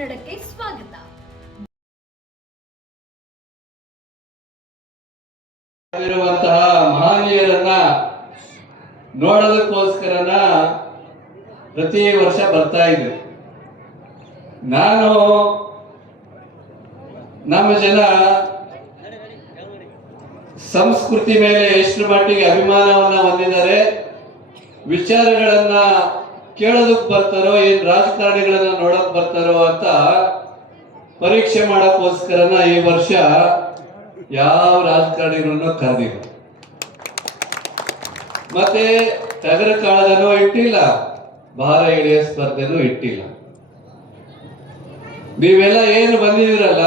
ಕನ್ನಡಕ್ಕೆ ಸ್ವಾಗತ. ಮಹನೀಯರನ್ನ ನೋಡೋದಕ್ಕೋಸ್ಕರನ ಪ್ರತಿ ವರ್ಷ ಬರ್ತಾ ಇದ್ರು ನಾನು ನಮ್ಮ ಜನ ಸಂಸ್ಕೃತಿ ಮೇಲೆ ಎಷ್ಟು ಮಟ್ಟಿಗೆ ಅಭಿಮಾನವನ್ನ ಹೊಂದಿದ್ದಾರೆ, ವಿಚಾರಗಳನ್ನ ಕೇಳೋದಕ್ ಬರ್ತಾರೋ, ಏನ್ ರಾಜಕಾರಣಿಗಳನ್ನ ನೋಡಕ್ ಬರ್ತಾರೋ ಅಂತ ಪರೀಕ್ಷೆ ಮಾಡಕ್ಕೋಸ್ಕರನ ಈ ವರ್ಷ ಯಾವ ರಾಜಕಾರಣಿಗಳನ್ನು ಕರೆದಿಲ್ಲ. ಮತ್ತೆ ಟಗರ ಕಾಳದನೂ ಇಟ್ಟಿಲ್ಲ, ಭಾರ ಎಳೆಯ ಸ್ಪರ್ಧೆನೂ ಇಟ್ಟಿಲ್ಲ. ನೀವೆಲ್ಲ ಏನು ಬಂದಿದ್ದೀರಲ್ಲ,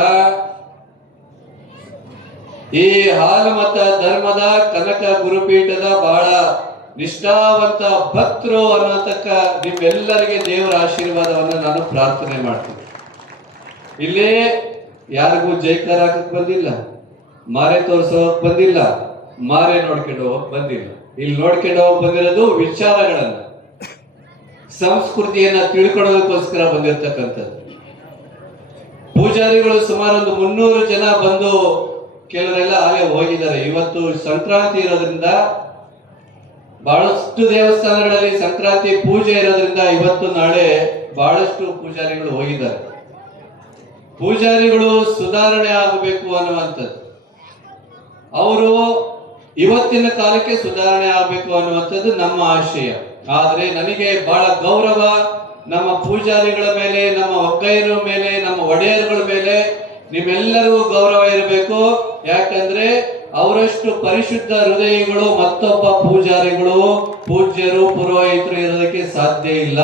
ಈ ಹಾಲು ಮತ ಧರ್ಮದ ಕನಕ ಗುರುಪೀಠದ ಬಹಳ ನಿಷ್ಠಾವಂತ ಭಕ್ತರು ಅನ್ನತಕ್ಕ ನಿಮ್ಮೆಲ್ಲರಿಗೆ ದೇವರ ಆಶೀರ್ವಾದವನ್ನು ನಾನು ಪ್ರಾರ್ಥನೆ ಮಾಡ್ತೀನಿ. ಇಲ್ಲಿ ಯಾರಿಗೂ ಜೈಕಾರ ಹಾಕಕ್ ಬಂದಿಲ್ಲ, ಮಾರೆ ತೋರ್ಸೋಕ್ ಬಂದಿಲ್ಲ, ಮಾರೆ ನೋಡ್ಕೊಂಡು ಹೋಗಕ್ ಬಂದಿಲ್ಲ. ಇಲ್ಲಿ ನೋಡ್ಕೊಂಡು ಹೋಗಕ್ ಬಂದಿರೋದು ವಿಚಾರಗಳನ್ನ, ಸಂಸ್ಕೃತಿಯನ್ನ ತಿಳ್ಕೊಳ್ಳೋದಕ್ಕೋಸ್ಕರ ಬಂದಿರತಕ್ಕಂಥದ್ದು. ಪೂಜಾರಿಗಳು ಸುಮಾರು ಒಂದು ಮುನ್ನೂರು ಜನ ಬಂದು ಕೆಲವರೆಲ್ಲ ಆಗಲೇ ಹೋಗಿದ್ದಾರೆ. ಇವತ್ತು ಸಂಕ್ರಾಂತಿ ಇರೋದ್ರಿಂದ ಬಹಳಷ್ಟು ದೇವಸ್ಥಾನಗಳಲ್ಲಿ ಸಂಕ್ರಾಂತಿ ಪೂಜೆ ಇರೋದ್ರಿಂದ ಇವತ್ತು ನಾಳೆ ಬಹಳಷ್ಟು ಪೂಜಾರಿಗಳು ಹೋಗಿದ್ದಾರೆ. ಪೂಜಾರಿಗಳು ಸುಧಾರಣೆ ಆಗಬೇಕು ಅನ್ನುವಂಥದ್ದು. ಅವರು ಇವತ್ತಿನ ಕಾಲಕ್ಕೆ ಸುಧಾರಣೆ ಆಗಬೇಕು ಅನ್ನುವಂಥದ್ದು ನಮ್ಮ ಆಶಯ. ಆದರೆ ನನಗೆ ಬಹಳ ಗೌರವ ನಮ್ಮ ಪೂಜಾರಿಗಳ ಮೇಲೆ, ನಮ್ಮ ಒಗ್ಗೈರ ಮೇಲೆ, ನಮ್ಮ ಒಡೆಯರುಗಳ ಮೇಲೆ ನಿಮ್ಮೆಲ್ಲರಿಗೂ ಗೌರವ ಇರಬೇಕು. ಯಾಕಂದ್ರೆ ಅವರಷ್ಟು ಪರಿಶುದ್ಧ ಹೃದಯಗಳು ಮತ್ತೊಬ್ಬ ಪೂಜಾರಿಗಳು ಪೂಜ್ಯರು ಪುರೋಹಿತರು ಇರೋದಕ್ಕೆ ಸಾಧ್ಯ ಇಲ್ಲ.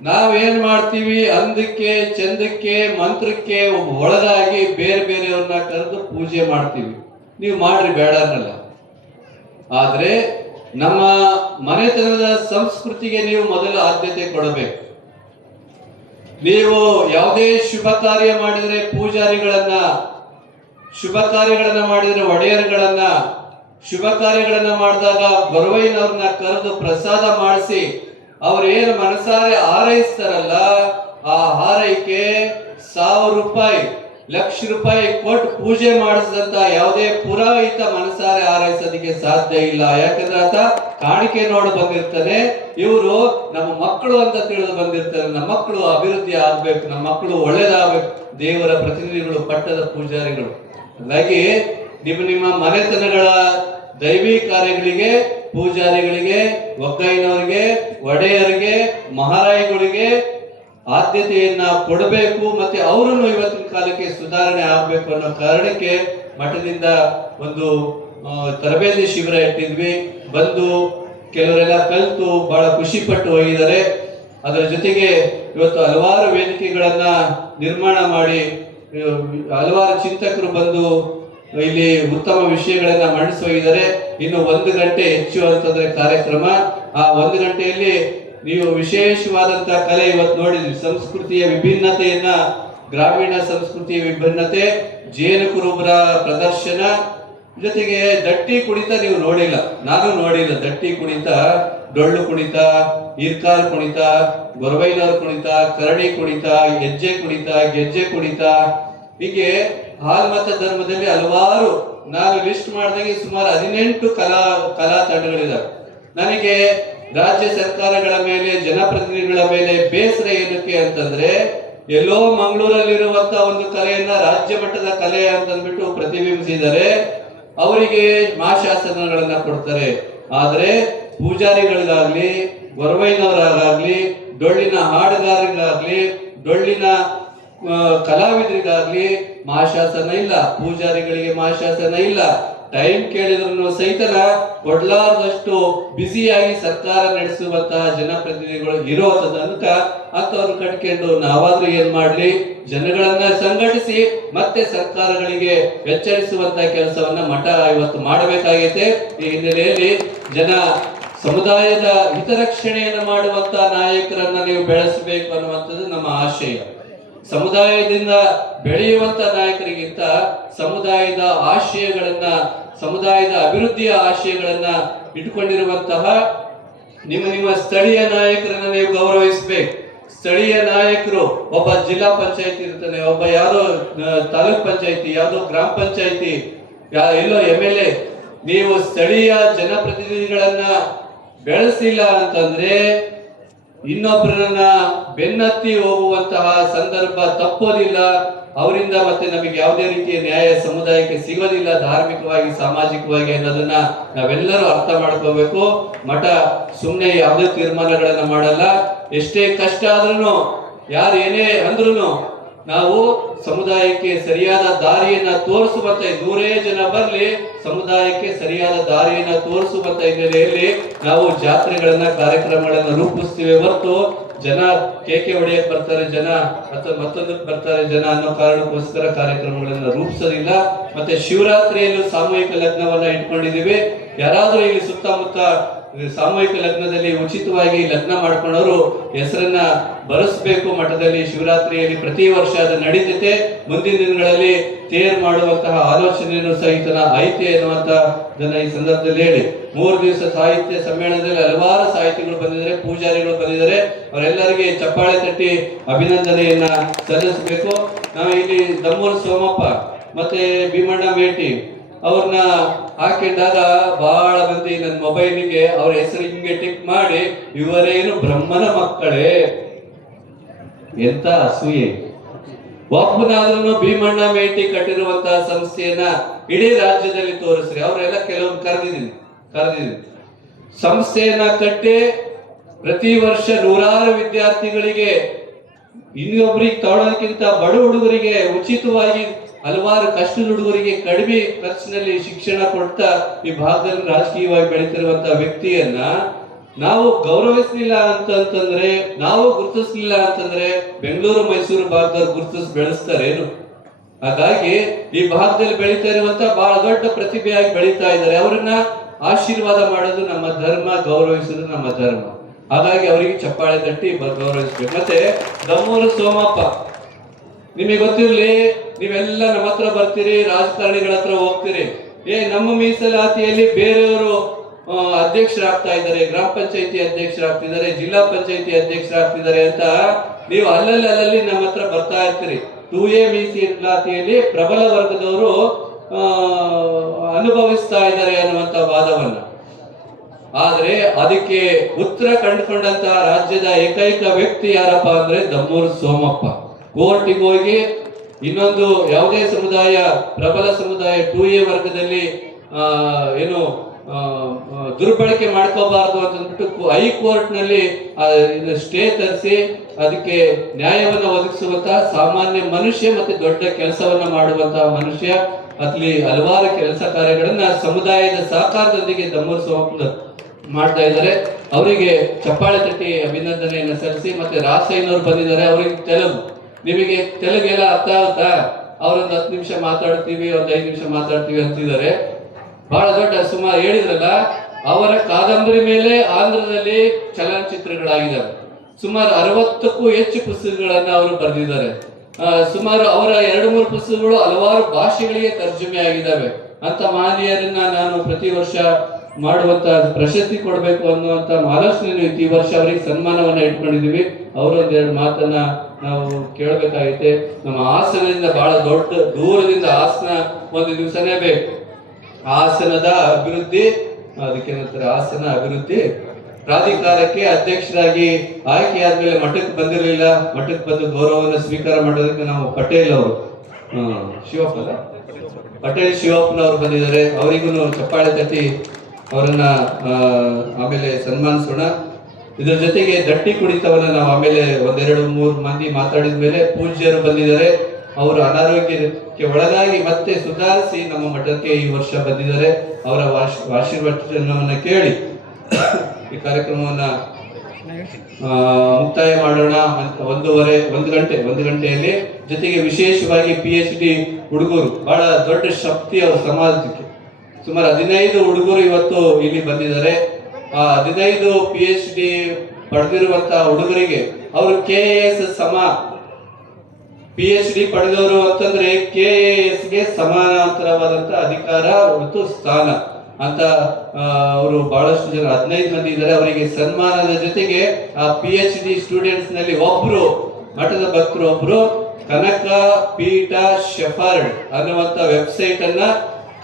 ನಾವೇನ್ ಮಾಡ್ತೀವಿ? ಅಂದಕ್ಕೆ, ಚಂದಕ್ಕೆ, ಮಂತ್ರಕ್ಕೆ ಒಳಗಾಗಿ ಬೇರೆ ಬೇರೆಯವ್ರನ್ನ ಕರೆದು ಪೂಜೆ ಮಾಡ್ತೀವಿ. ನೀವು ಮಾಡ್ರಿ, ಬೇಡ ಅನ್ನಲ್ಲ. ಆದ್ರೆ ನಮ್ಮ ಮನೆತನದ ಸಂಸ್ಕೃತಿಗೆ ನೀವು ಮೊದಲು ಆದ್ಯತೆ ಕೊಡಬೇಕು. ನೀವು ಯಾವುದೇ ಶುಭ ಕಾರ್ಯ ಮಾಡಿದರೆ ಪೂಜಾರಿಗಳನ್ನ ಶುಭ ಕಾರ್ಯಗಳನ್ನ ಮಾಡಿದ್ರೆ ಒಡೆಯರ್ಗಳನ್ನ, ಶುಭ ಕಾರ್ಯಗಳನ್ನ ಮಾಡಿದಾಗ ಬರುವೈನವ್ರನ್ನ ಕರೆದು ಪ್ರಸಾದ ಮಾಡಿಸಿ ಅವ್ರೇನು ಮನಸಾರೆ ಹಾರೈಸ್ತಾರಲ್ಲ, ಆ ಹಾರೈಕೆ ಸಾವಿರ ರೂಪಾಯಿ, ಲಕ್ಷ ರೂಪಾಯಿ ಕೊಟ್ಟು ಪೂಜೆ ಮಾಡಿಸಿದಂತ ಯಾವುದೇ ಪುರೋಹಿತ ಮನಸಾರೆ ಹಾರೈಸೋದಕ್ಕೆ ಸಾಧ್ಯ ಇಲ್ಲ. ಯಾಕಂದ್ರೆ ಆತ ಕಾಣಿಕೆ ನೋಡಿ ಬಂದಿರ್ತಾನೆ, ಇವರು ನಮ್ಮ ಮಕ್ಕಳು ಅಂತ ತಿಳಿದು ಬಂದಿರ್ತಾರೆ. ನಮ್ಮ ಮಕ್ಕಳು ಅಭಿವೃದ್ಧಿ ಆಗ್ಬೇಕು, ನಮ್ಮ ಮಕ್ಕಳು ಒಳ್ಳೇದಾಗಬೇಕು. ದೇವರ ಪ್ರತಿನಿಧಿಗಳು, ಪಟ್ಟದ ಪೂಜಾರಿಗಳು. ಹಾಗಾಗಿ ನಿಮ್ಮ ನಿಮ್ಮ ಮನೆತನಗಳ ದೈವಿ ಕಾರ್ಯಗಳಿಗೆ, ಪೂಜಾರಿಗಳಿಗೆ, ಒಗ್ಗೈನವರಿಗೆ, ಒಡೆಯರಿಗೆ, ಮಹಾರಾಯಿಗಳಿಗೆ ಆದ್ಯತೆಯನ್ನ ಕೊಡಬೇಕು ಮತ್ತೆ ಅವರನ್ನು ಇವತ್ತಿನ ಕಾಲಕ್ಕೆ ಸುಧಾರಣೆ ಆಗಬೇಕು ಅನ್ನೋ ಕಾರಣಕ್ಕೆ ಮಠದಿಂದ ಒಂದು ತರಬೇತಿ ಶಿಬಿರ ಇಟ್ಟಿದ್ವಿ. ಬಂದು ಕೆಲವರೆಲ್ಲ ಕಲಿತು ಬಹಳ ಖುಷಿ ಪಟ್ಟು ಹೋಗಿದ್ದಾರೆ ಅದರ ಜೊತೆಗೆ ಇವತ್ತು ಹಲವಾರು ವೇದಿಕೆಗಳನ್ನ ನಿರ್ಮಾಣ ಮಾಡಿ ಹಲವಾರು ಚಿಂತಕರು ಬಂದು ಇಲ್ಲಿ ಉತ್ತಮ ವಿಷಯಗಳನ್ನ ಮಂಡಿಸಿ ಹೋಗಿದ್ದಾರೆ ಇನ್ನು ಒಂದು ಗಂಟೆ ಹೆಚ್ಚು ಅಂತಂದ್ರೆ ಕಾರ್ಯಕ್ರಮ. ಆ ಒಂದು ಗಂಟೆಯಲ್ಲಿ ನೀವು ವಿಶೇಷವಾದಂತಹ ಕಲೆ ಇವತ್ತು ನೋಡಿದ್ವಿ ಸಂಸ್ಕೃತಿಯ ವಿಭಿನ್ನತೆಯನ್ನ, ಗ್ರಾಮೀಣ ಸಂಸ್ಕೃತಿಯ ವಿಭಿನ್ನತೆ ಜೇನು ಕುರುಬರ ಪ್ರದರ್ಶನ ಜೊತೆಗೆ ದಟ್ಟಿ ಕುಣಿತ ನೀವು ನೋಡಿಲ್ಲ. ನಾನು ನೋಡಿಲ್ಲ. ದಟ್ಟಿ ಕುಣಿತ, ಡೊಳ್ಳು ಕುಣಿತ ಈರ್ಕಾಲ್ ಕುಣಿತ ಗೊರವೈನಾರ್ ಕುಣಿತ, ಕರಡಿ ಕುಣಿತ, ಹೆಜ್ಜೆ ಕುಣಿತ, ಗೆಜ್ಜೆ ಕುಣಿತ. ಹೀಗೆ ಹಾಲ್ಮತ ಧರ್ಮದಲ್ಲಿ ಹಲವಾರು ನಾನು ಲಿಸ್ಟ್ ಮಾಡಿದಂಗೆ ಸುಮಾರು ಹದಿನೆಂಟು ಕಲಾ ಕಲಾ ತಂಡಗಳಿದ್ದಾವೆ ನನಗೆ ರಾಜ್ಯ ಸರ್ಕಾರಗಳ ಮೇಲೆ, ಜನಪ್ರತಿನಿಧಿಗಳ ಮೇಲೆ ಬೇಸರ ಏನಕ್ಕೆ ಅಂತಂದ್ರೆ, ಎಲ್ಲೋ ಮಂಗಳೂರಲ್ಲಿರುವಂತ ಒಂದು ಕಲೆಯನ್ನ ರಾಜ್ಯ ಮಟ್ಟದ ಕಲೆ ಅಂತಂದ್ಬಿಟ್ಟು ಪ್ರತಿಬಿಂಬಿಸಿದರೆ ಅವರಿಗೆ ಮಾಶಾಸನಗಳನ್ನ ಕೊಡ್ತಾರೆ. ಆದ್ರೆ ಪೂಜಾರಿಗಳಿಗಾಗ್ಲಿ ಗೊರವೈನವರಾಗ್ಲಿ ಡೊಳ್ಳಿನ ಹಾಡುಗಾರರಿಗಾಗ್ಲಿ, ಡೊಳ್ಳಿನ ಕಲಾವಿದರಿಗಾಗ್ಲಿ ಮಹಾಶಾಸನ ಇಲ್ಲ. ಪೂಜಾರಿಗಳಿಗೆ ಮಹಾಶಾಸನ ಇಲ್ಲ. ಟೈಮ್ ಕೇಳಿದ್ರು ಸಹಿತ ಕೊಡ್ಲಾರ್ದಷ್ಟು ಬ್ಯುಸಿಯಾಗಿ ಸರ್ಕಾರ ನಡೆಸುವಂತಹ ಜನಪ್ರತಿನಿಧಿಗಳು ಇರೋದನ್ನ ಅಂತವ್ರು ಕಟ್ಕೊಂಡು ನಾವಾದ್ರೂ ಏನ್ ಮಾಡ್ಲಿ? ಜನಗಳನ್ನ ಸಂಘಟಿಸಿ ಮತ್ತೆ ಸರ್ಕಾರಗಳಿಗೆ ಎಚ್ಚರಿಸುವಂತ ಕೆಲಸವನ್ನ ಮಠ ಇವತ್ತು ಮಾಡಬೇಕಾಗೈತೆ. ಈ ಹಿನ್ನೆಲೆಯಲ್ಲಿ ಜನ ಸಮುದಾಯದ ಹಿತರಕ್ಷಣೆಯನ್ನು ಮಾಡುವಂತ ನಾಯಕರನ್ನ ನೀವು ಬೆಳೆಸಬೇಕು ಅನ್ನುವಂಥದ್ದು ನಮ್ಮ ಆಶಯ. ಸಮುದಾಯದಿಂದ ಬೆಳೆಯುವಂತ ನಾಯಕರಿಗಿಂತ ಸಮುದಾಯದ ಆಶಯಗಳನ್ನ ಸಮುದಾಯದ ಅಭಿವೃದ್ಧಿಯ ಆಶಯಗಳನ್ನ ಇಟ್ಕೊಂಡಿರುವಂತಹ ನಿಮ್ಮ ನಿಮ್ಮ ಸ್ಥಳೀಯ ನಾಯಕರನ್ನ ನೀವು ಗೌರವಿಸಬೇಕು. ಸ್ಥಳೀಯ ನಾಯಕರು ಒಬ್ಬ ಜಿಲ್ಲಾ ಪಂಚಾಯತಿ ಇರ್ತಾನೆ ಒಬ್ಬ ಆ, ತಾಲೂಕ್ ಪಂಚಾಯತಿ ಯಾವ್ದೋ ಗ್ರಾಮ ಪಂಚಾಯತಿ ಎಲ್ಲೋ ಎಂ ಎಲ್ ಎ ನೀವು ಸ್ಥಳೀಯ ಜನಪ್ರತಿನಿಧಿಗಳನ್ನ ಬೆಳೆಸಿಲ್ಲ ಅಂತಂದ್ರೆ ಇನ್ನೊಬ್ಬರನ್ನ ಬೆನ್ನತ್ತಿ ಹೋಗುವಂತಹ ಸಂದರ್ಭ ತಪ್ಪೋದಿಲ್ಲ. ಅವರಿಂದ ಮತ್ತೆ ನಮಗೆ ಯಾವುದೇ ರೀತಿಯ ನ್ಯಾಯ ಸಮುದಾಯಕ್ಕೆ ಸಿಗೋದಿಲ್ಲ, ಧಾರ್ಮಿಕವಾಗಿ, ಸಾಮಾಜಿಕವಾಗಿ ಅನ್ನೋದನ್ನ ನಾವೆಲ್ಲರೂ ಅರ್ಥ ಮಾಡ್ಕೋಬೇಕು. ಮಠ ಸುಮ್ಮನೆ ಯಾವುದೇ ತೀರ್ಮಾನಗಳನ್ನ ಮಾಡಲ್ಲ. ಎಷ್ಟೇ ಕಷ್ಟ ಆದ್ರೂ ಯಾರು ಏನೇ ಅಂದ್ರೂ ನಾವು ಸಮುದಾಯಕ್ಕೆ ಸರಿಯಾದ ದಾರಿಯನ್ನ ತೋರಿಸುವಂತ ನೂರೇ ಜನ ಬರ್ಲಿ, ಸಮುದಾಯಕ್ಕೆ ಸರಿಯಾದ ದಾರಿಯನ್ನ ತೋರಿಸುವಂತ ಹಿನ್ನೆಲೆಯಲ್ಲಿ ನಾವು ಜಾತ್ರೆಗಳನ್ನ, ಕಾರ್ಯಕ್ರಮಗಳನ್ನ ರೂಪಿಸ್ತೀವಿ ಹೊರತು ಜನ ಕೇಕೆ ಹೊಡೆಯಕ್ ಬರ್ತಾರೆ, ಜನ ಅಥವಾ ಮತ್ತೊಂದಕ್ಕೆ ಬರ್ತಾರೆ, ಜನ ಅನ್ನೋ ಕಾರಣಕ್ಕೋಸ್ಕರ ಕಾರ್ಯಕ್ರಮಗಳನ್ನ ರೂಪಿಸೋದಿಲ್ಲ. ಮತ್ತೆ ಶಿವರಾತ್ರಿಯಲ್ಲೂ ಸಾಮೂಹಿಕ ಲಗ್ನವನ್ನ ಇಟ್ಕೊಂಡಿದೀವಿ ಯಾರಾದ್ರೂ ಇಲ್ಲಿ ಸುತ್ತಮುತ್ತ ಸಾಮೂಹಿಕ ಲಗ್ನದಲ್ಲಿ ಉಚಿತವಾಗಿ ಲಗ್ನ ಮಾಡ್ಕೊಂಡವರು ಹೆಸರನ್ನ ಬರೆಸ್ಬೇಕು ಮಠದಲ್ಲಿ ಶಿವರಾತ್ರಿಯಲ್ಲಿ ಪ್ರತಿ ವರ್ಷ ಅದು ನಡೀತೈತೆ. ಮುಂದಿನ ದಿನಗಳಲ್ಲಿ ತೇರ್ ಮಾಡುವಂತಹ ಆಲೋಚನೆಯನ್ನು ಸಹಿತ ಐತೆ ಎನ್ನುವಂತ ಜನ ಈ ಸಂದರ್ಭದಲ್ಲಿ ಹೇಳಿ. ಮೂರು ದಿವಸ ಸಾಹಿತ್ಯ ಸಮ್ಮೇಳನದಲ್ಲಿ ಹಲವಾರು ಸಾಹಿತಿಗಳು ಬಂದಿದ್ದಾರೆ, ಪೂಜಾರಿಗಳು ಬಂದಿದ್ದಾರೆ. ಅವರೆಲ್ಲರಿಗೆ ಚಪ್ಪಾಳೆ ತಟ್ಟಿ ಅಭಿನಂದನೆಯನ್ನ ಸಲ್ಲಿಸಬೇಕು. ನಾವು ಇಲ್ಲಿ ದಮ್ಮೂರು ಸೋಮಪ್ಪ ಮತ್ತೆ ಭೀಮಣ್ಣ ಮೇಟಿ ಅವ್ರನ್ನ ಹಾಕಿದಾಗ ಬಹಳ ಮಂದಿ ನನ್ನ ಮೊಬೈಲಿಗೆ ಅವ್ರ ಹೆಸರು ಹಿಂಗೆ ಟಿಕ್ ಮಾಡಿ, ಇವರೇನು ಬ್ರಹ್ಮನ ಮಕ್ಕಳೇ? ಎಂತ ಅಸೂಯೆ. ಒಬ್ಬನಾದ್ರೂ ಭೀಮಣ್ಣ ಮೇಟಿ ಕಟ್ಟಿರುವಂತಹ ಸಂಸ್ಥೆಯನ್ನ ಇಡೀ ರಾಜ್ಯದಲ್ಲಿ ತೋರಿಸ್ರಿ. ಅವರೆಲ್ಲ ಕೆಲವೊಂದು ಕರೆದಿದ್ದೀನಿ ಕರೆದಿದ್ದೀನಿ ಸಂಸ್ಥೆಯನ್ನ ಕಟ್ಟಿ ಪ್ರತಿ ವರ್ಷ ನೂರಾರು ವಿದ್ಯಾರ್ಥಿಗಳಿಗೆ, ಇನ್ನೊಬ್ರಿಗೆ ತಗೊಳ್ಳೋದಕ್ಕಿಂತ ಬಡ ಹುಡುಗರಿಗೆ ಉಚಿತವಾಗಿ ಹಲವಾರು ಕಷ್ಟದ ಹುಡುಗರಿಗೆ ಕಡಿಮೆ ಖರ್ಚಿನಲ್ಲಿ ಶಿಕ್ಷಣ ಕೊಡ್ತಾ ಈ ಭಾಗದಲ್ಲಿ ರಾಜಕೀಯವಾಗಿ ಬೆಳೀತಿರುವಂತಹ ವ್ಯಕ್ತಿಯನ್ನ ನಾವು ಗೌರವಿಸಲಿಲ್ಲ ಅಂತಂತಂದ್ರೆ, ನಾವು ಗುರುತಿಸ್ಲಿಲ್ಲ ಅಂತಂದ್ರೆ ಬೆಂಗಳೂರು, ಮೈಸೂರು ಭಾಗದವ್ರು ಗುರುತಿಸ್ ಬೆಳೆಸ್ತಾರೆ ಏನು? ಹಾಗಾಗಿ ಈ ಭಾಗದಲ್ಲಿ ಬೆಳೀತಾ ಇರುವಂತ ಬಹಳ ದೊಡ್ಡ ಪ್ರತಿಭೆಯಾಗಿ ಬೆಳೀತಾ ಇದ್ದಾರೆ. ಅವರನ್ನ ಆಶೀರ್ವಾದ ಮಾಡೋದು ನಮ್ಮ ಧರ್ಮ, ಗೌರವಿಸೋದು ನಮ್ಮ ಧರ್ಮ. ಹಾಗಾಗಿ ಅವರಿಗೆ ಚಪ್ಪಾಳೆ ತಟ್ಟಿ ಗೌರವಿಸ್ಬೇಕು. ಮತ್ತೆ ದಮ್ಮೂರು ಸೋಮಪ್ಪ. ನಿಮಗೆ ಗೊತ್ತಿರ್ಲಿ, ನೀವೆಲ್ಲ ನಮ್ಮ ಹತ್ರ ಬರ್ತೀರಿ, ರಾಜಕಾರಣಿಗಳ ಹತ್ರ ಹೋಗ್ತೀರಿ. ಏ, ನಮ್ಮ ಮೀಸಲಾತಿಯಲ್ಲಿ ಬೇರೆಯವರು ಅಧ್ಯಕ್ಷರಾಗ್ತಾ ಇದ್ದಾರೆ, ಗ್ರಾಮ ಪಂಚಾಯತಿ ಅಧ್ಯಕ್ಷರಾಗ್ತಿದ್ದಾರೆ, ಜಿಲ್ಲಾ ಪಂಚಾಯತಿ ಅಧ್ಯಕ್ಷರಾಗ್ತಿದ್ದಾರೆ ಅಂತ ನೀವು ಅಲ್ಲಲ್ಲಿ ಅಲ್ಲಲ್ಲಿ ನಮ್ಮ ಹತ್ರ ಬರ್ತಾ ಇರ್ತೀರಿ. ಟೂ ಎ ಮೀಸಲಾತಿಯಲ್ಲಿ ಪ್ರಬಲ ವರ್ಗದವರು ಅನುಭವಿಸ್ತಾ ಇದ್ದಾರೆ ಅನ್ನುವಂತ ವಾದವನ್ನ. ಆದ್ರೆ ಅದಕ್ಕೆ ಉತ್ತರ ಕಂಡುಕೊಂಡಂತಹ ರಾಜ್ಯದ ಏಕೈಕ ವ್ಯಕ್ತಿ ಯಾರಪ್ಪ ಅಂದ್ರೆ ದಮ್ಮೂರು ಸೋಮಪ್ಪ. ಕೋರ್ಟಿಗೆ ಹೋಗಿ ಇನ್ನೊಂದು ಯಾವುದೇ ಸಮುದಾಯ, ಪ್ರಬಲ ಸಮುದಾಯ ಟೂ ಎ ವರ್ಗದಲ್ಲಿ ಏನು ದುರ್ಬಳಕೆ ಮಾಡ್ಕೋಬಾರದು ಅಂತ ಅಂದ್ಬಿಟ್ಟು ಹೈಕೋರ್ಟ್ನಲ್ಲಿ ಸ್ಟೇ ತರಿಸಿ ಅದಕ್ಕೆ ನ್ಯಾಯವನ್ನು ಒದಗಿಸುವಂತಹ ಸಾಮಾನ್ಯ ಮನುಷ್ಯ ಮತ್ತೆ ದೊಡ್ಡ ಕೆಲಸವನ್ನ ಮಾಡುವಂತಹ ಮನುಷ್ಯ, ಅಲ್ಲಿ ಹಲವಾರು ಕೆಲಸ ಕಾರ್ಯಗಳನ್ನ ಸಮುದಾಯದ ಸಹಕಾರದೊಂದಿಗೆ ದಮ್ಮರಿಸುವ ಮಾಡ್ತಾ ಇದ್ದಾರೆ. ಅವರಿಗೆ ಚಪ್ಪಾಳೆ ತಟ್ಟಿ ಅಭಿನಂದನೆಯನ್ನು ಸಲ್ಲಿಸಿ ಮತ್ತೆ ರಾಸಯ್ಯನವರು ಬಂದಿದ್ದಾರೆ. ಅವರಿಗೆ ತೆಲುಗು. ನಿಮಗೆ ತೆಲುಗೆಲ್ಲ ಅರ್ಥ ಆಗುತ್ತಾ? ಅವರೊಂದು ಹತ್ತು ನಿಮಿಷ ಮಾತಾಡ್ತೀವಿ ಒಂದು ಐದು ನಿಮಿಷ ಮಾತಾಡ್ತೀವಿ ಅಂತಿದ್ದಾರೆ. ಬಹಳ ದೊಡ್ಡ ಸುಮಾರು ಹೇಳಿದ್ರಲ್ಲ, ಅವರ ಕಾದಂಬರಿ ಮೇಲೆ ಆಂಧ್ರದಲ್ಲಿ ಚಲನಚಿತ್ರಗಳಾಗಿದ್ದಾವೆ. ಸುಮಾರು ಅರವತ್ತಕ್ಕೂ ಹೆಚ್ಚು ಪುಸ್ತಕಗಳನ್ನ ಅವರು ಬರೆದಿದ್ದಾರೆ. ಸುಮಾರು ಅವರ ಎರಡು ಮೂರು ಪುಸ್ತಕಗಳು ಹಲವಾರು ಭಾಷೆಗಳಿಗೆ ತರ್ಜುಮೆ ಆಗಿದ್ದಾವೆ. ಅಂತ ಮಹನೀಯರನ್ನ ನಾನು ಪ್ರತಿ ವರ್ಷ ಮಾಡುವಂತ ಪ್ರಶಸ್ತಿ ಕೊಡಬೇಕು ಅನ್ನುವಂತ ಮಹಾಲಕ್ಷ್ಮಿ ಈ ವರ್ಷ ಅವರಿಗೆ ಸನ್ಮಾನವನ್ನ ಇಟ್ಕೊಂಡಿದೀವಿ ಅವರೊಂದೆರಡು ಮಾತನ್ನ ನಾವು ಕೇಳಬೇಕಾಗೈತೆ ನಮ್ಮ ಹಾಸನದಿಂದ ಬಹಳ ದೊಡ್ಡ ದೂರದಿಂದ ಹಾಸನ ಒಂದು ದಿವಸನೇ ಬೇಕು. ಹಾಸನದ ಅಭಿವೃದ್ಧಿ ಅದಕ್ಕೇನಂತಾರೆ ಹಾಸನ ಅಭಿವೃದ್ಧಿ. ಪ್ರಾಧಿಕಾರಕ್ಕೆ ಅಧ್ಯಕ್ಷರಾಗಿ ಆಯ್ಕೆಯಾದ ಮೇಲೆ ಮಠಕ್ಕೆ ಬಂದಿರಲಿಲ್ಲ, ಮಠಕ್ಕೆ ಬಂದು ಗೌರವವನ್ನು ಸ್ವೀಕಾರ ಮಾಡೋದಕ್ಕೆ ನಾವು ಪಟೇಲ್ ಅವರು ಶಿವಪ್ಪ ಅಲ್ಲ ಪಟೇಲ್ ಶಿವಪ್ಪನವರು ಬಂದಿದ್ದಾರೆ. ಅವರಿಗೂ ಚಪ್ಪಾಳೆ ತಟ್ಟಿ ಅವರನ್ನ ಆಮೇಲೆ ಸನ್ಮಾನಿಸೋಣ. ಇದರ ಜೊತೆಗೆ ದಟ್ಟಿ ಕುಡಿತವನ್ನ ನಾವು ಆಮೇಲೆ ಒಂದೆರಡು ಮೂರು ಮಂದಿ ಮಾತಾಡಿದ ಮೇಲೆ ಪೂಜ್ಯರು ಬಂದಿದ್ದಾರೆ. ಅವರು ಅನಾರೋಗ್ಯಕ್ಕೆ ಒಳಗಾಗಿ ಮತ್ತೆ ಸುಧಾರಿಸಿ ನಮ್ಮ ಮಠಕ್ಕೆ ಈ ವರ್ಷ ಬಂದಿದ್ದಾರೆ. ಅವರ ಆಶೀರ್ವಚನವನ್ನ ಕೇಳಿ ಈ ಕಾರ್ಯಕ್ರಮವನ್ನ ಮುಕ್ತಾಯ ಮಾಡೋಣ. ಒಂದೂವರೆ, ಒಂದು ಗಂಟೆ, ಒಂದು ಗಂಟೆಯಲ್ಲಿ ಜೊತೆಗೆ ವಿಶೇಷವಾಗಿ ಪಿ ಎಚ್ ಡಿ ಹುಡುಗರು, ಬಹಳ ದೊಡ್ಡ ಶಕ್ತಿ ಅವರು ಸಮಾಜಕ್ಕೆ. ಸುಮಾರು ಹದಿನೈದು ಹುಡುಗರು ಇವತ್ತು ಇಲ್ಲಿ ಬಂದಿದ್ದಾರೆ. ಹದಿನೈದು ಪಿ ಎಚ್ ಡಿ ಪಡೆದಿರುವಂತಹ ಹುಡುಗರಿಗೆ ಅವರು ಕೆ ಎಸ್ ಸಮ. ಪಿ ಎಚ್ ಡಿ ಪಡೆದವರು ಅಂತಂದ್ರೆ ಕೆ ಎಸ್ಗೆ ಸಮಾನಾಂತರವಾದಂತ ಅಧಿಕಾರ ಮತ್ತು ಸ್ಥಾನ ಅಂತ ಅವರು ಬಹಳಷ್ಟು ಜನ ಹದಿನೈದು ಮಂದಿ ಇದ್ದಾರೆ. ಅವರಿಗೆ ಸನ್ಮಾನದ ಜೊತೆಗೆ ಆ ಪಿ ಎಚ್ ಡಿ ಸ್ಟೂಡೆಂಟ್ಸ್ನಲ್ಲಿ ಒಬ್ರು, ಮಠದ ಭಕ್ತರು ಒಬ್ರು, ಕನಕ ಪೀಠ ಶೆಫರ್ಡ್ ಅನ್ನುವಂತ ವೆಬ್ಸೈಟ್ ಅನ್ನ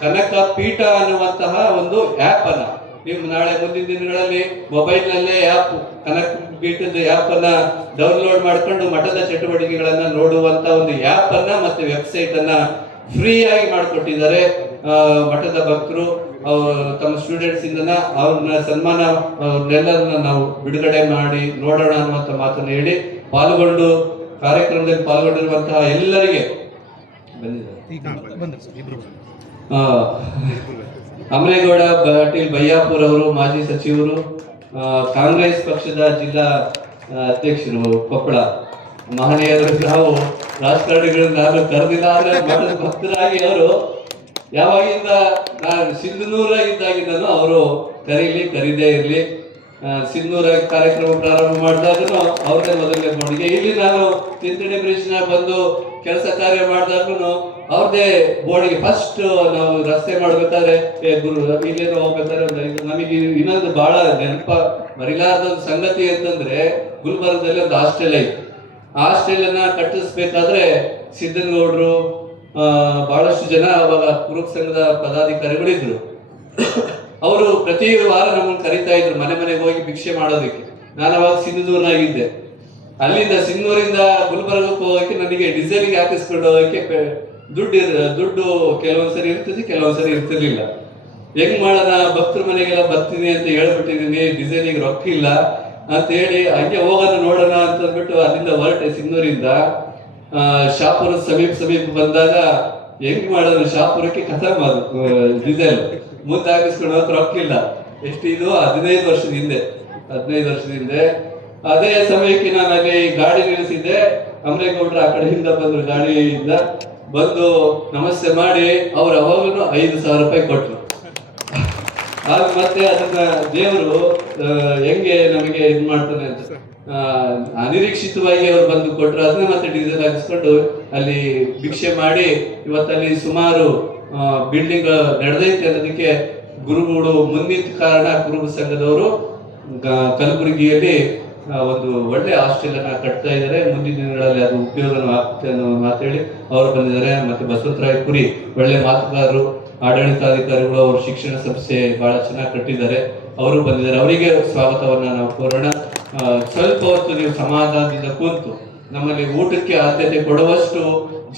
ಕನಕ ಪೀಠ ಅನ್ನುವಂತಹ ಒಂದು ಆಪ್ ಅನ್ನ ನೀವು ನಾಳೆ ಮುಂದಿನ ದಿನಗಳಲ್ಲಿ ಮೊಬೈಲ್ನಲ್ಲೇ ಆ್ಯಪ್ ಆಪ್ ಕನಕ ಪೀಠದ ಆಪ್ ಅನ್ನ ಡೌನ್ಲೋಡ್ ಮಾಡ್ಕೊಂಡು ಮಠದ ಚಟುವಟಿಕೆಗಳನ್ನ ನೋಡುವಂತ ಒಂದು ಆಪ್ ಅನ್ನ ಮತ್ತೆ ವೆಬ್ಸೈಟ್ ಅನ್ನ ಫ್ರೀ ಆಗಿ ಮಾಡಿಕೊಟ್ಟಿದ್ದಾರೆ. ಮಠದ ಭಕ್ತರು ಅವರು ತಮ್ಮ ಸ್ಟೂಡೆಂಟ್ಸ್ ಇಂದನ ಅವ್ರನ್ನ ಸನ್ಮಾನ ಅವ್ರನ್ನೆಲ್ಲರನ್ನ ನಾವು ಬಿಡುಗಡೆ ಮಾಡಿ ನೋಡೋಣ ಅನ್ನುವಂಥ ಮಾತನ್ನು ಹೇಳಿ ಪಾಲ್ಗೊಂಡು ಕಾರ್ಯಕ್ರಮದಲ್ಲಿ ಪಾಲ್ಗೊಂಡಿರುವಂತಹ ಎಲ್ಲರಿಗೆ ಬಂದಿದ್ದಾರೆ. ಅಮರೇಗೌಡ ಪಾಟೀಲ್ ಬಯ್ಯಾಪುರ್ ಅವರು, ಮಾಜಿ ಸಚಿವರು ಕಾಂಗ್ರೆಸ್ ಪಕ್ಷದ ಜಿಲ್ಲಾ ಅಧ್ಯಕ್ಷರು ಕೊಪ್ಪಳ. ಮಹನೀಯರು ನಾವು ರಾಜಕಾರಣಿಗಳು, ನಾನು ಕರೆದಿಲ್ಲ, ಆದರೆ ಭಕ್ತರಾಗಿ ಅವರು. ಯಾವಾಗಿಂದ ನಾನು ಸಿಂಧನೂರ ಇದ್ದಾಗಿದ್ದನು ಅವರು ಕರೀಲಿ, ಕರೀದೇ ಇರಲಿ. ಸಿಂಧೂರ ಕಾರ್ಯಕ್ರಮ ಪ್ರಾರಂಭ ಮಾಡಿದಾಗನು ಅವ್ರನ್ನೇ ಮೊದಲನೇ ಬೋರ್ಡ್ಗೆ. ಇಲ್ಲಿ ನಾನು ತಿಂತಣಿ ಬ್ರಿಡ್ಜ್ನ ಬಂದು ಕೆಲಸ ಕಾರ್ಯ ಮಾಡಿದಾಗ್ಲೂ ಅವ್ರದೇ ಬೋರ್ಡಿಗೆ ಫಸ್ಟ್ ನಾವು ರಸ್ತೆ ಮಾಡ್ಬೇಕಾದ್ರೆ ಗುರು, ಇಲ್ಲೇನೋ ಹೋಗ್ಬೇಕಾದ್ರೆ ನಮಗೆ ಇನ್ನೊಂದು ಬಹಳ ನೆನಪ ಮರಿಲಾರದ ಒಂದು ಸಂಗತಿ ಅಂತಂದ್ರೆ, ಗುಲ್ಬರ್ಗದಲ್ಲಿ ಒಂದು ಹಾಸ್ಟೆಲ್ ಐತಿ. ಹಾಸ್ಟೆಲನ್ನ ಕಟ್ಟಿಸ್ಬೇಕಾದ್ರೆ ಸಿದ್ದನಗೌಡರು ಬಹಳಷ್ಟು ಜನ ಅವಾಗ ಕುರುಕ್ ಸಂಘದ ಪದಾಧಿಕಾರಿಗಳಿದ್ರು. ಅವರು ಪ್ರತಿ ವಾರ ನಮ್ಮನ್ನು ಕರಿತಾ ಇದ್ರು, ಮನೆ ಮನೆಗೆ ಹೋಗಿ ಭಿಕ್ಷೆ ಮಾಡೋದಕ್ಕೆ. ನಾನು ಅವಾಗ ಸಿಂಧೂರ್ನಾಗಿದ್ದೆ ಅಲ್ಲಿಂದ ಸಿಂಧೂರಿಂದ ಗುಲ್ಬರ್ಗಕ್ಕೆ ಹೋಗೋಕೆ ನನಗೆ ಡೀಸೆಲ್ಗೆ ಹಾಕಿಸ್ಕೊಂಡು ಹೋಗೋಕೆ ದುಡ್ಡು ದುಡ್ಡು ಕೆಲವೊಂದ್ಸರಿ ಇರ್ತದೆ ಕೆಲವೊಂದ್ಸರಿ ಇರ್ತಿರ್ಲಿಲ್ಲ. ಹೆಂಗ್ ಮಾಡೋಣ, ಭಕ್ತರ ಮನೆಗೆಲ್ಲ ಬರ್ತೀನಿ ಅಂತ ಹೇಳ್ಬಿಟ್ಟಿದ್ದೀನಿ ಡಿಸೈನಿಗೆ ರೊಕ್ಕ ಇಲ್ಲ ಅಂತ ಹೇಳಿ ಹಂಗೆ ಹೋಗೋಣ ನೋಡೋಣ ಅಂತ ಅಂದ್ಬಿಟ್ಟು ಅಲ್ಲಿಂದ ಹೊರಟೆ ಸಿಂಧೂರಿಂದ. ಶಾಪುರ ಸಮೀಪ ಸಮೀಪ ಬಂದಾಗ ಹೆಂಗ್ ಮಾಡೋದು ಶಾಪುರಕ್ಕೆ ಕಥಾ ಮಾಡು ಡೀಸೆಲ್ ಮುಂದೆ ಹಾಕಿಸ್ಕೊಂಡು ಹೋಗಕ್ ರೊಕ್ಕಿಲ್ಲ ಎಷ್ಟು ಇದು? ಹದಿನೈದು ವರ್ಷದ ಹಿಂದೆ. ಹದಿನೈದು ವರ್ಷದ ಹಿಂದೆ. ಅದೇ ಸಮಯಕ್ಕೆ ನಾನು ಅಲ್ಲಿ ಗಾಡಿ ನಿಲ್ಲಿಸಿದ್ದೆ. ಅಮರೇಗೌಡರು ಆ ಕಡೆಯಿಂದ ಬಂದ್ರು ಗಾಡಿಯಿಂದ. ಬಂದು ನಮಸ್ತೆ ಮಾಡಿ ಅವ್ರು ಅವಾಗಲೂ ಐದು ಸಾವಿರ ರೂಪಾಯಿ ಕೊಟ್ರು. ಆಗ ಮತ್ತೆ ಅದನ್ನ ದೇವರು ಹೆಂಗೆ ನಮಗೆ ಇದು ಮಾಡ್ತಾನೆ ಅಂತ. ಅನಿರೀಕ್ಷಿತವಾಗಿ ಅವ್ರು ಬಂದು ಕೊಟ್ರು. ಅದನ್ನ ಮತ್ತೆ ಡೀಸೆಲ್ ಹಾಕಿಸ್ಕೊಂಡು ಅಲ್ಲಿ ಭಿಕ್ಷೆ ಮಾಡಿ ಇವತ್ತಲ್ಲಿ ಸುಮಾರು ಬಿಲ್ಡಿಂಗ್ ನಡೆದೈತೆ ಅನ್ನೋದಕ್ಕೆ ಗುರುಗಳು ಮುಂದಿದ್ದ ಕಾರಣ ಕುರುಬ ಸಂಘದವರು ಕಲಬುರಗಿಯಲ್ಲಿ ಒಂದು ಒಳ್ಳೆ ಹಾಸ್ಟೆಲ್ ಅನ್ನ ಕಟ್ತಾ ಇದ್ದಾರೆ. ಮುಂದಿನ ದಿನಗಳಲ್ಲಿ ಅದು ಉಪಯೋಗನೂ ಆಗ್ತದೆ ಅನ್ನೋ ಮಾತು ಹೇಳಿ ಅವರು ಬಂದಿದ್ದಾರೆ. ಮತ್ತೆ ಬಸವರಾಯ ಪುರಿ, ಒಳ್ಳೆ ಮಾತುಗಾರರು, ಆಡಳಿತಾಧಿಕಾರಿಗಳು, ಅವರು ಶಿಕ್ಷಣ ಸಂಸ್ಥೆ ಬಹಳ ಚೆನ್ನಾಗಿ ಕಟ್ಟಿದ್ದಾರೆ. ಅವರು ಬಂದಿದ್ದಾರೆ. ಅವರಿಗೆ ಸ್ವಾಗತವನ್ನ ನಾವು ಕೋರೋಣ. ಸ್ವಲ್ಪ ಹೊತ್ತು ನೀವು ಸಮಾಧಾನದಿಂದ ಕೂತು ನಮ್ಮಲ್ಲಿ ಊಟಕ್ಕೆ ಆದ್ಯತೆ ಕೊಡುವಷ್ಟು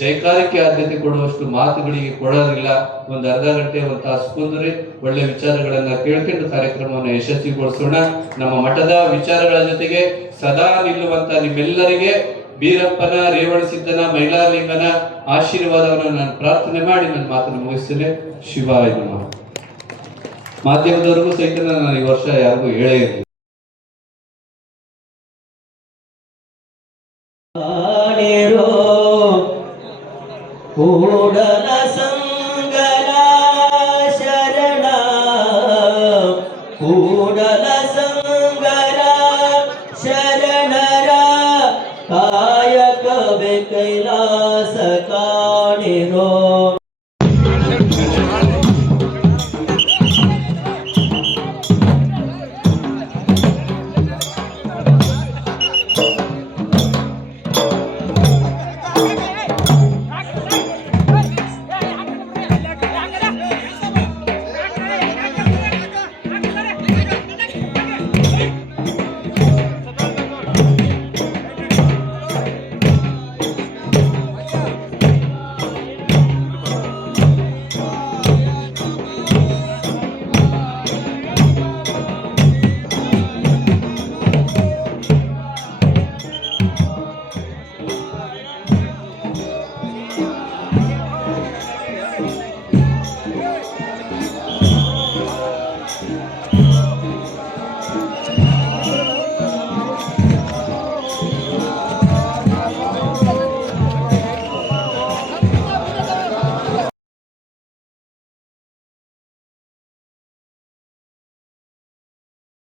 ಜೈಕಾರಕ್ಕೆ ಆದ್ಯತೆ ಕೊಡುವಷ್ಟು ಮಾತುಗಳಿಗೆ ಕೊಡೋದಿಲ್ಲ. ಒಂದು ಅರ್ಧ ಗಂಟೆ, ಒಂದು ತಾಸು ಕುಂದ್ರಿ ಒಳ್ಳೆ ವಿಚಾರಗಳನ್ನ ಕೇಳ್ಕೊಂಡು ಕಾರ್ಯಕ್ರಮವನ್ನು ಯಶಸ್ವಿಗೊಳಿಸೋಣ. ನಮ್ಮ ಮಠದ ವಿಚಾರಗಳ ಜೊತೆಗೆ ಸದಾ ನಿಲ್ಲುವಂತ ನಿಮ್ಮೆಲ್ಲರಿಗೆ ಬೀರಪ್ಪನ, ರೇವಣ ರೇವಣಸಿದ್ದನ ಮೈಲಾಲಿಂಗನ ಆಶೀರ್ವಾದವನ್ನು ನಾನು ಪ್ರಾರ್ಥನೆ ಮಾಡಿ ನನ್ನ ಮಾತನ್ನು ಮುಗಿಸ್ತೇನೆ. ಶಿವಾಯ ಮಾಧ್ಯಮದವರಿಗೂ ಸಹಿತ ನಾನು ಈ ವರ್ಷ ಯಾರಿಗೂ ಹೇಳೇ ಇರಲಿಲ್ಲ 苦乐的生